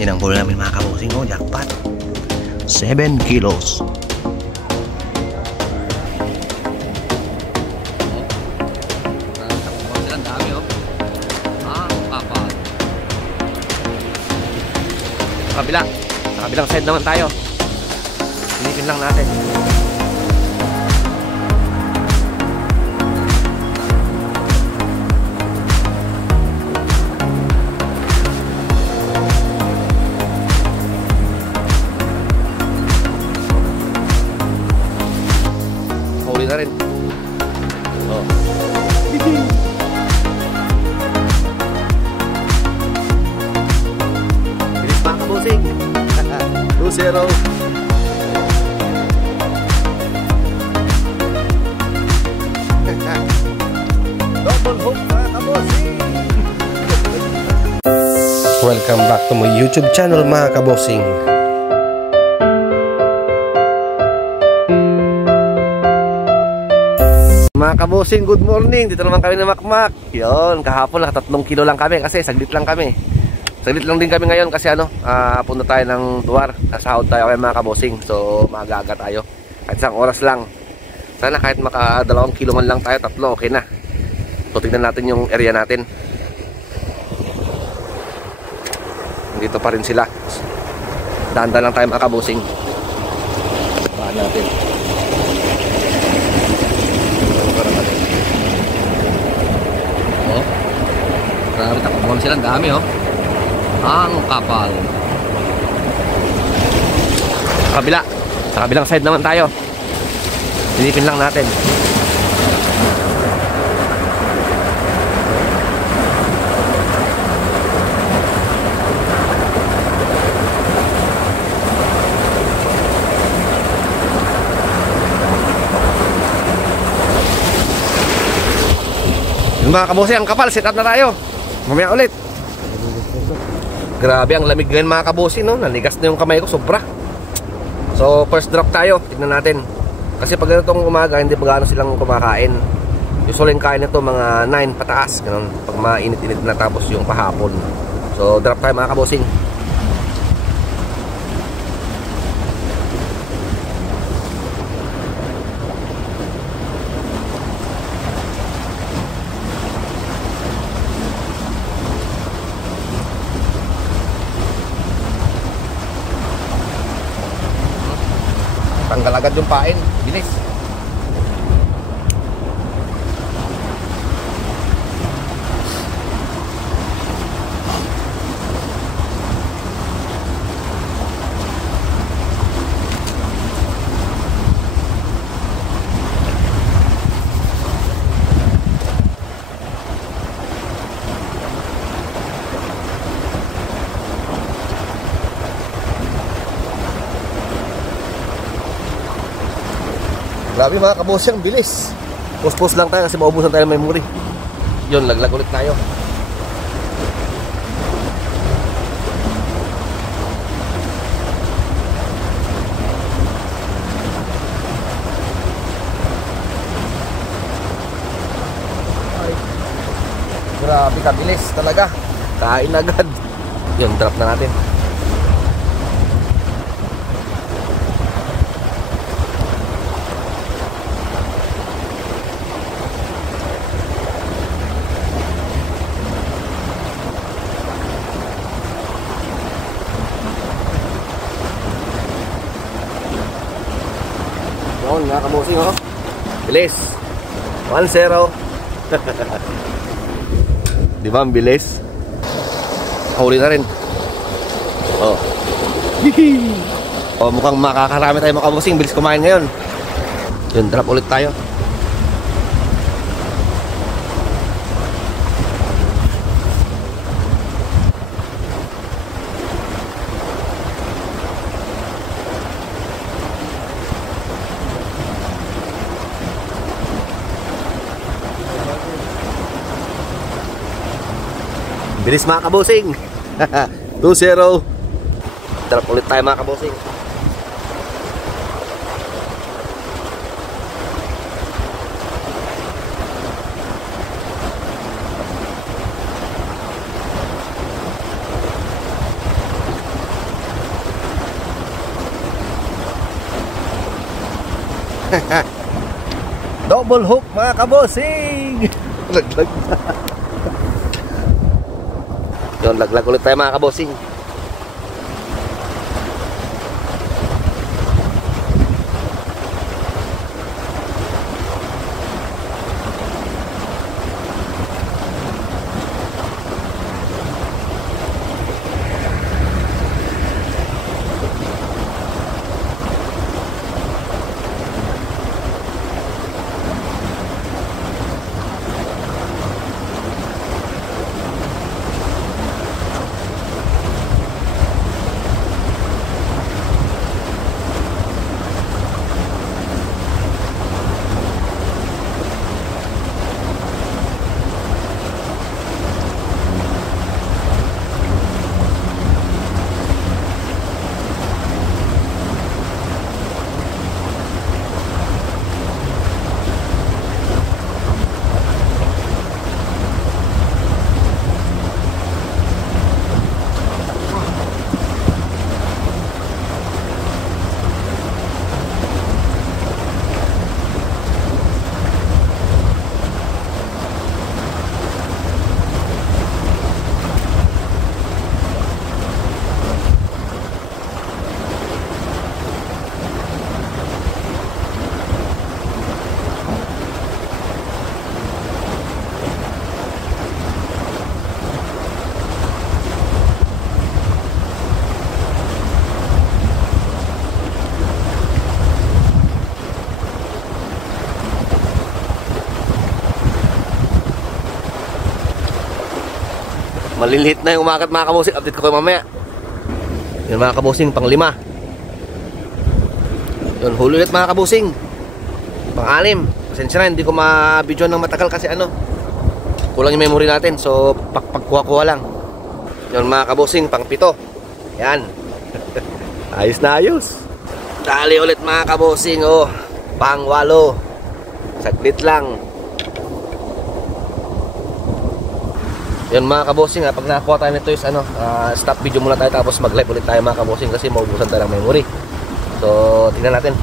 Yan ang huli namin mga kabosing. Oh, jackpot. 7 kilos. Sa kabilang side naman tayo. Silipin lang natin. Huli na rin. Oh. Bilis mga kabusing. 2-0. Double hook mga kabosing. Welcome back to my YouTube channel mga kabosing. Mga kabosing, good morning. Dito naman kami na Makmak. Yun, kahapon na 3 kilo lang kami kasi saglit lang kami. Saglit lang din kami ngayon kasi punta tayo ng Tuwar. Nasahod tayo kay mga kabosing. So maaga-aga tayo. Kahit isang oras lang. Sana kahit maka 2 kilo man lang tayo, 3, okay na. So tignan natin yung area natin. Dito pa rin sila. Dahan-dahan lang tayo mga kabosing. Bahan natin. Oh. Grabe, takbuhan sila. Ang dami oh. Ang kapal. Sa kabilang side naman tayo. Silipin lang natin. Yung mga kabosing, ang kapal. Sit up na tayo. Mamaya ulit. Grabe ang lamig ngayon mga kabosing, no? Nanigas na yung kamay ko, sobra. So first drop tayo, tignan natin. Kasi pag ganitong umaga, hindi pa gaano silang kumakain. Usually yung kain nito mga 9 pataas, ganun. Pag mainit-init na tapos yung pahapon. So drop tayo mga kabosing. Tanggal agad yung pain. Bilis. Grabe mga kabosing, bilis. Post-post lang tayo kasi maubusan tayo ng memory. Yun, laglag ulit tayo. Ay, grabe kabilis talaga. Kain agad. Yun, drop na natin. Yun, mga kabosing, oh. Bilis. 1-0. Di ba ang bilis? Huli na rin. Oh. Oh, mukhang makakarami tayo mga kabosing. Bilis kumain ngayon. Yun, drop ulit tayo. Bilis mga kabosing. 2-0. Drop ulit tayo mga kabosing. Double hook mga kabosing. Laglag. Yun, laglag ulit tayo mga kabosing. Maliliit na yung umakat mga kabosing. Update ko kayo mamaya. Yun mga kabosing, pang 5. Yun, huli ulit mga kabosing. Pang 6. Pasensya na, hindi ko ma-video ng matagal kasi kulang yung memory natin. So, pagkuha-kuha lang. Yun mga kabosing, pang 7. Yan. Ayos na ayos. Dali ulit mga kabosing. Oh, pang 8. Saglit lang. Yun mga kabosing, pag nakakuha tayo nito is stop video muna tayo tapos mag live ulit tayo mga kabosing kasi maubusan tayo ng memory. So tingnan natin.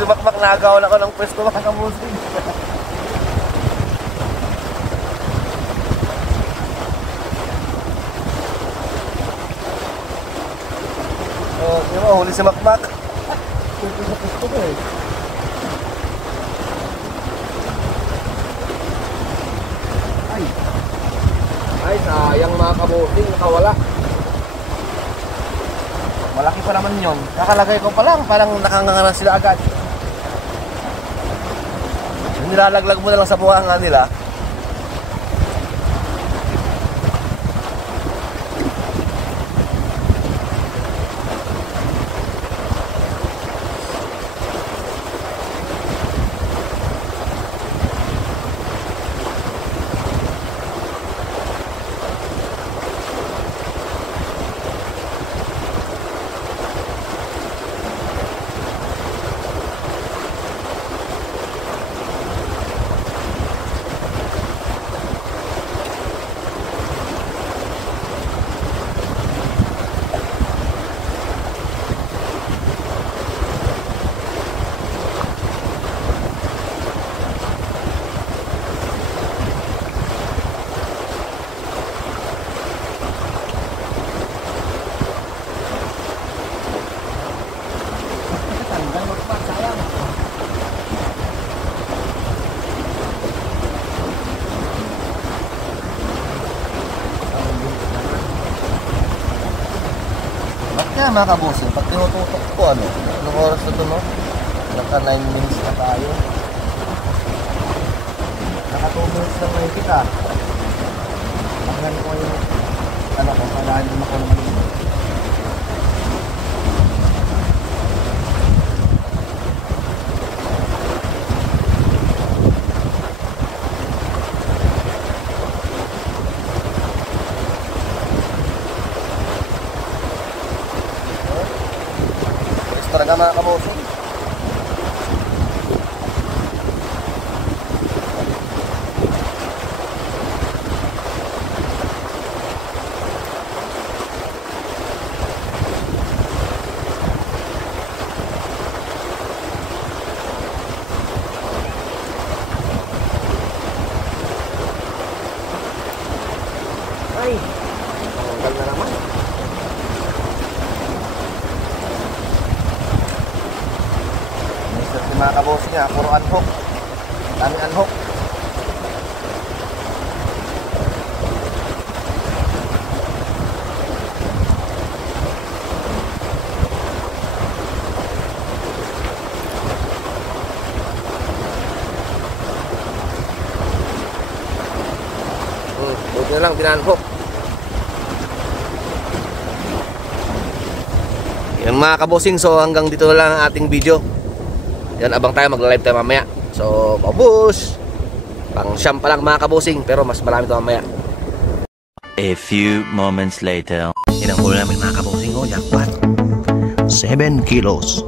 Sumakmak na agawan ako ng pwesto mga kabosing. Oh, di ba? Huli si Makmak. Ay, sayang mga kabosing, nakawala. Malaki pa naman yun. Kakalagay ko pa lang, parang nakanganga sila agad. Nilalaglag mo na lang sa buhanga nila. nga mga kabosing, pag tinututok ko anong oras na ito, no? Naka 9 minutes na tayo. Naka 2 minutes na ngayon kita. Pagyan ko yung ko, kailangan din ako naman ito. Talaga mga kabosing. Ay, tanggal na naman. Mga kabosing nga, puro unhook. Daming unhook. Buti na lang, pinunhook. Yan mga kabosing, so hanggang dito na lang ang ating video. Yan, abang tayo, magla-live tayo mamaya. So, babush! Pang siyam pa lang mga kabosing, pero mas marami ito mamaya. A few moments later. Yan ang ulo namin mga kabosing, jackpot. 7 kilos.